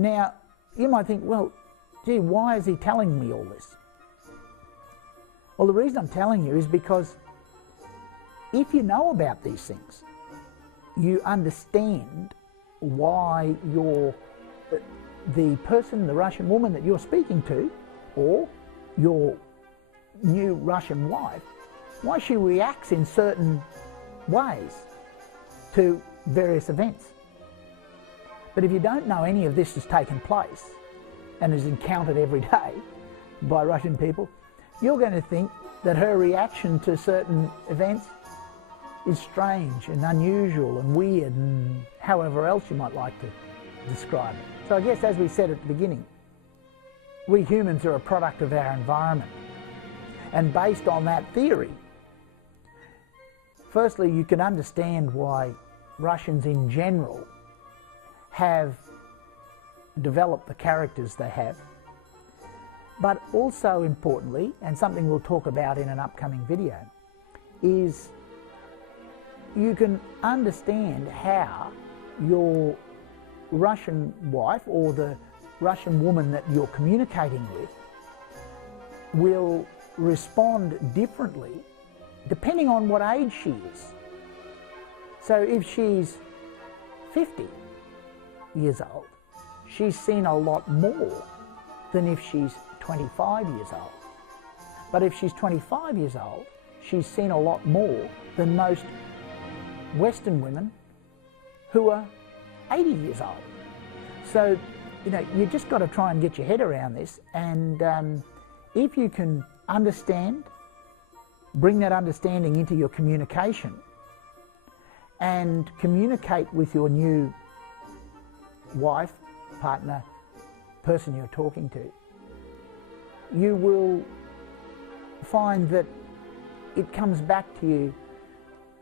Now, you might think, well, gee, why is he telling me all this? Well, the reason I'm telling you is because if you know about these things, you understand why the person, the Russian woman that you're speaking to, or your new Russian wife, why she reacts in certain ways to various events. But if you don't know any of this has taken place and is encountered every day by Russian people, you're going to think that her reaction to certain events is strange and unusual and weird and however else you might like to describe it. So I guess, as we said at the beginning, we humans are a product of our environment. And based on that theory, firstly, you can understand why Russians in general have developed the characters they have. But also importantly, and something we'll talk about in an upcoming video, is you can understand how your Russian wife or the Russian woman that you're communicating with will respond differently depending on what age she is. So if she's 50 years old, she's seen a lot more than if she's 25 years old. But if she's 25 years old, she's seen a lot more than most Western women who are 80 years old. So, you know, you just got to try and get your head around this, and if you can understand, bring that understanding into your communication and communicate with your new wife, partner, person you're talking to, you will find that it comes back to you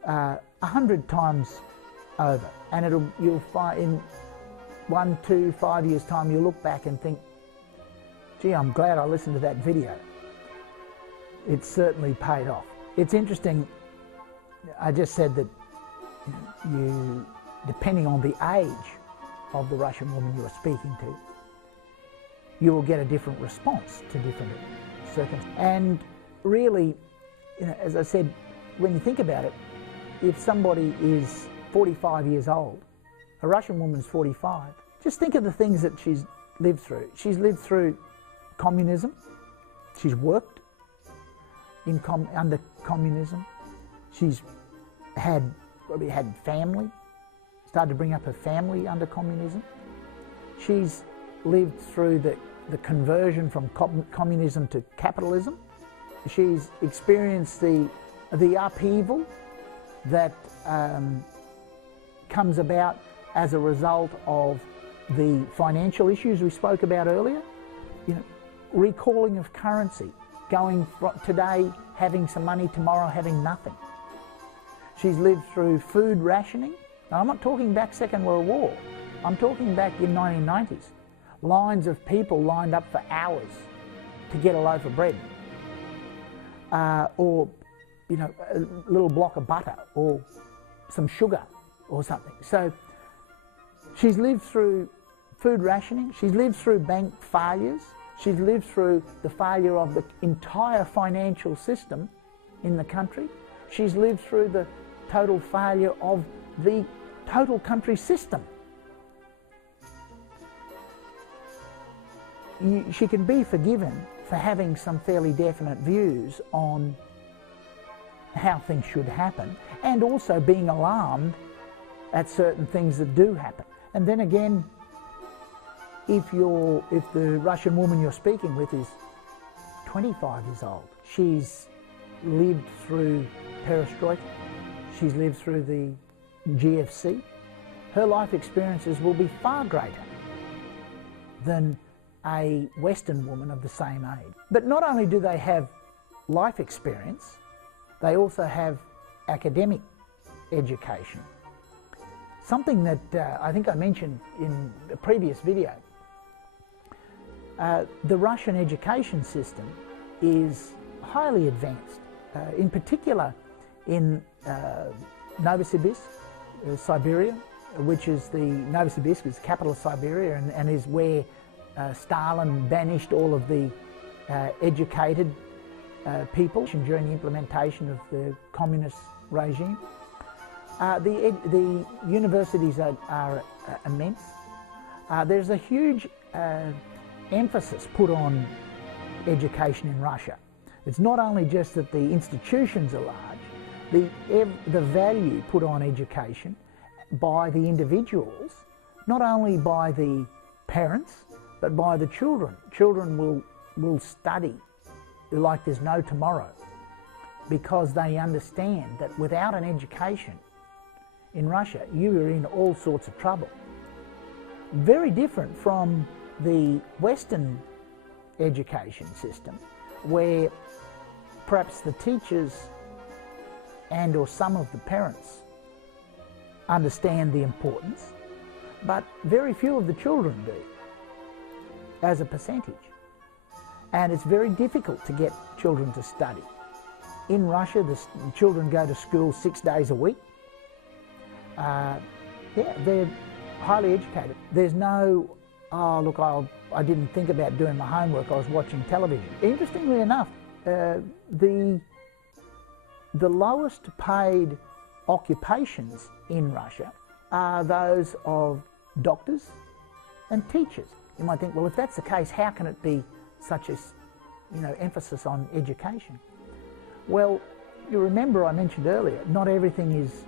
100 times over, and you'll find in 1, 2, 5 years time you'll look back and think, gee, I'm glad I listened to that video. It certainly paid off. It's interesting, I just said that you, depending on the age of the Russian woman you are speaking to, you will get a different response to different circumstances. And really, you know, as I said, when you think about it, if somebody is 45 years old, a Russian woman's 45, just think of the things that she's lived through. She's lived through communism, she's worked under communism, she's probably had family, started to bring up her family under communism. She's lived through the conversion from communism to capitalism. She's experienced the upheaval that comes about as a result of the financial issues we spoke about earlier. You know, recalling of currency, going from today having some money, tomorrow having nothing. She's lived through food rationing. Now, I'm not talking back Second World War. I'm talking back in 1990s. Lines of people lined up for hours to get a loaf of bread, or you know, a little block of butter or some sugar or something. So she's lived through food rationing, she's lived through bank failures, she's lived through the failure of the entire financial system in the country, she's lived through the total failure of the total country system. She can be forgiven for having some fairly definite views on how things should happen, and also being alarmed at certain things that do happen. And then again, if the Russian woman you're speaking with is 25 years old, she's lived through perestroika, she's lived through the GFC, her life experiences will be far greater than a Western woman of the same age. But not only do they have life experience, they also have academic education. Something that I think I mentioned in a previous video. The Russian education system is highly advanced, in particular in Novosibirsk, Siberia, which is the Novosibirsk, is the capital of Siberia, and is where Stalin banished all of the educated people during the implementation of the communist regime. The universities are immense. There's a huge emphasis put on education in Russia. It's not only just that the institutions are large, the value put on education by the individuals, not only by the parents, but by the children. Children will study like there's no tomorrow, because they understand that without an education in Russia, you are in all sorts of trouble. Very different from the Western education system, where perhaps the teachers and or some of the parents understand the importance, but very few of the children do, as a percentage. And it's very difficult to get children to study. In Russia, the children go to school 6 days a week. They're highly educated. There's no, oh look, I didn't think about doing my homework, I was watching television. Interestingly enough, the lowest paid occupations in Russia are those of doctors and teachers. You might think, well, if that's the case, how can it be such a emphasis on education? Well, you remember I mentioned earlier, not everything is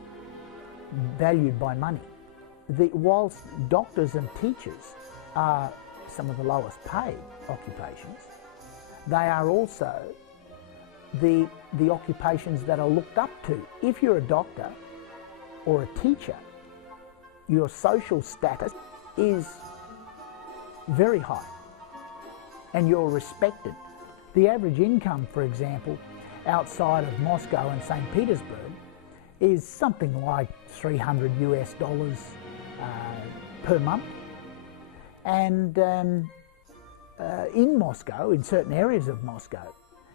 valued by money. Whilst doctors and teachers are some of the lowest paid occupations, they are also the occupations that are looked up to. If you're a doctor or a teacher, your social status is very high and you're respected. The average income, for example, outside of Moscow and St. Petersburg is something like $300 US per month. And in Moscow, in certain areas of Moscow,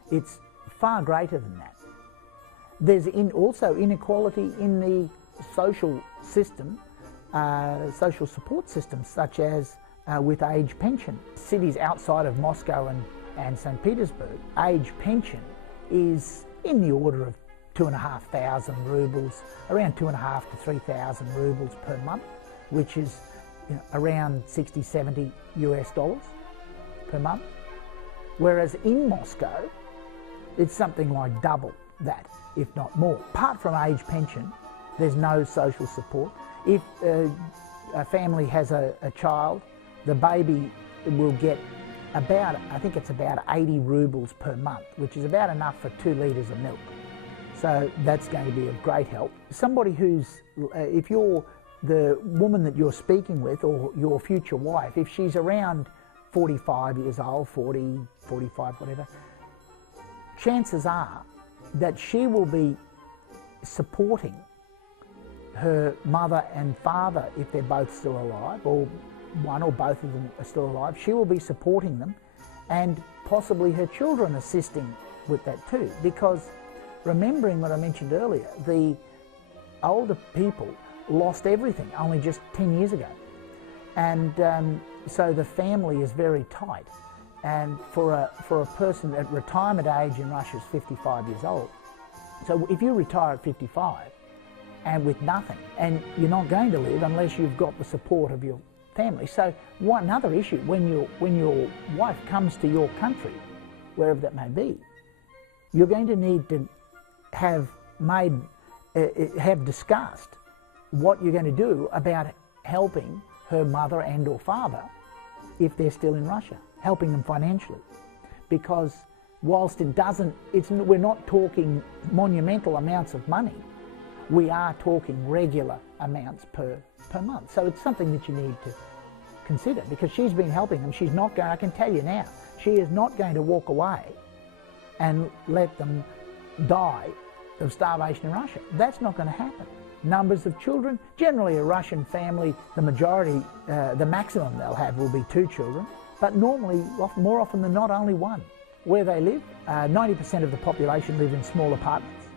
it's far greater than that. There's also inequality in the social system, social support systems, such as with age pension. Cities outside of Moscow and St. Petersburg, age pension is in the order of 2,500 rubles, around 2,500 to 3,000 rubles per month, which is around 60, 70 US dollars per month. Whereas in Moscow, it's something like double that, if not more. Apart from age pension, there's no social support. If a family has a child, the baby will get about, I think it's about 80 rubles per month, which is about enough for 2 litres of milk. So that's going to be of great help. Somebody who's, if you're the woman that you're speaking with, or your future wife, if she's around 45 years old, 40, 45, whatever, chances are that she will be supporting her mother and father if they're both still alive, or one or both of them are still alive. She will be supporting them, and possibly her children assisting with that too, because remembering what I mentioned earlier, the older people lost everything only just 10 years ago, and so the family is very tight. And for a person at retirement age in Russia is 55 years old. So if you retire at 55 and with nothing, and you're not going to live unless you've got the support of your family. So another issue, when your wife comes to your country, wherever that may be, you're going to need to have discussed what you're going to do about helping her mother and or father if they're still in Russia, helping them financially. Because whilst we're not talking monumental amounts of money, we are talking regular amounts per month. So it's something that you need to consider, because she's been helping them. She's not going, I can tell you now, she is not going to walk away and let them die of starvation in Russia. That's not going to happen. Numbers of children, generally a Russian family, the majority, the maximum they'll have will be 2 children, but normally, more often than not, only 1. Where they live, 90% of the population live in small apartments.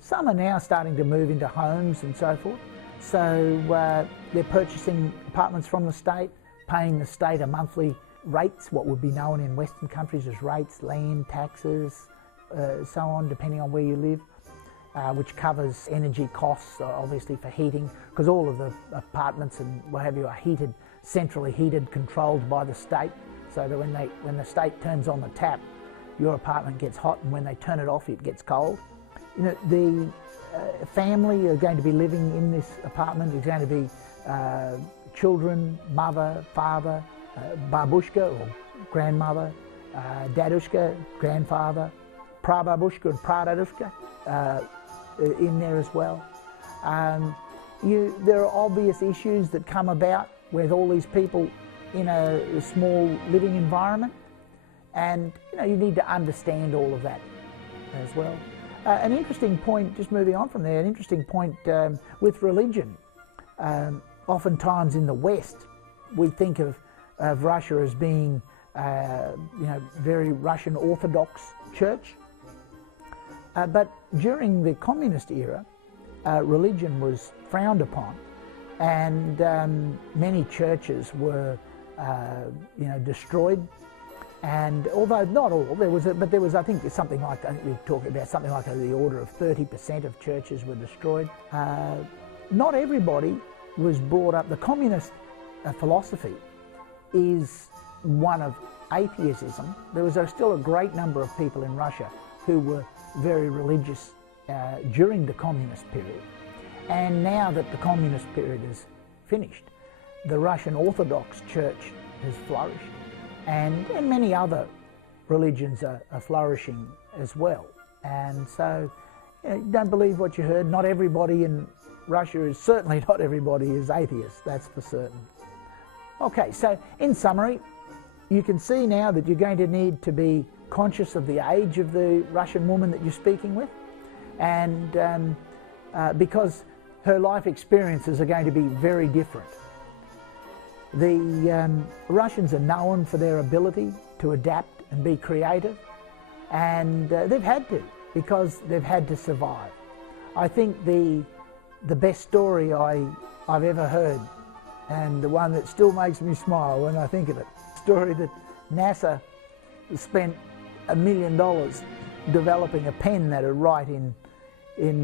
Some are now starting to move into homes and so forth, So they're purchasing apartments from the state, paying the state a monthly rates, what would be known in Western countries as rates, land, taxes, so on, depending on where you live, which covers energy costs, obviously for heating, because all of the apartments and what have you are heated, centrally heated, controlled by the state, so that when the state turns on the tap, your apartment gets hot, and when they turn it off, it gets cold. You know, the family are going to be living in this apartment. There's going to be children, mother, father, babushka or grandmother, dadushka, grandfather, prababushka and pradadushka in there as well. There are obvious issues that come about with all these people in a small living environment, and you need to understand all of that as well. An interesting point, just moving on from there, an interesting point with religion. Oftentimes in the West, we think of Russia as being, very Russian Orthodox church. But during the communist era, religion was frowned upon, and many churches were, destroyed. And although not all, there was, I think something like, I think we're talking about something like the order of 30% of churches were destroyed. Not everybody was brought up. The communist philosophy is one of atheism. There was still a great number of people in Russia who were very religious during the communist period. And now that the communist period is finished, the Russian Orthodox Church has flourished. And many other religions are flourishing as well. And so, don't believe what you heard. Not everybody in Russia is, certainly not everybody is atheist, that's for certain. Okay, so in summary, you can see now that you're going to need to be conscious of the age of the Russian woman that you're speaking with, and because her life experiences are going to be very different. The Russians are known for their ability to adapt and be creative, and they've had to, because they've had to survive. I think the best story I've ever heard, and the one that still makes me smile when I think of it, story that NASA spent $1 million developing a pen that would write in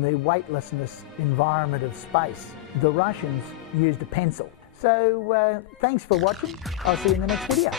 the weightlessness environment of space. The Russians used a pencil. So thanks for watching. I'll see you in the next video.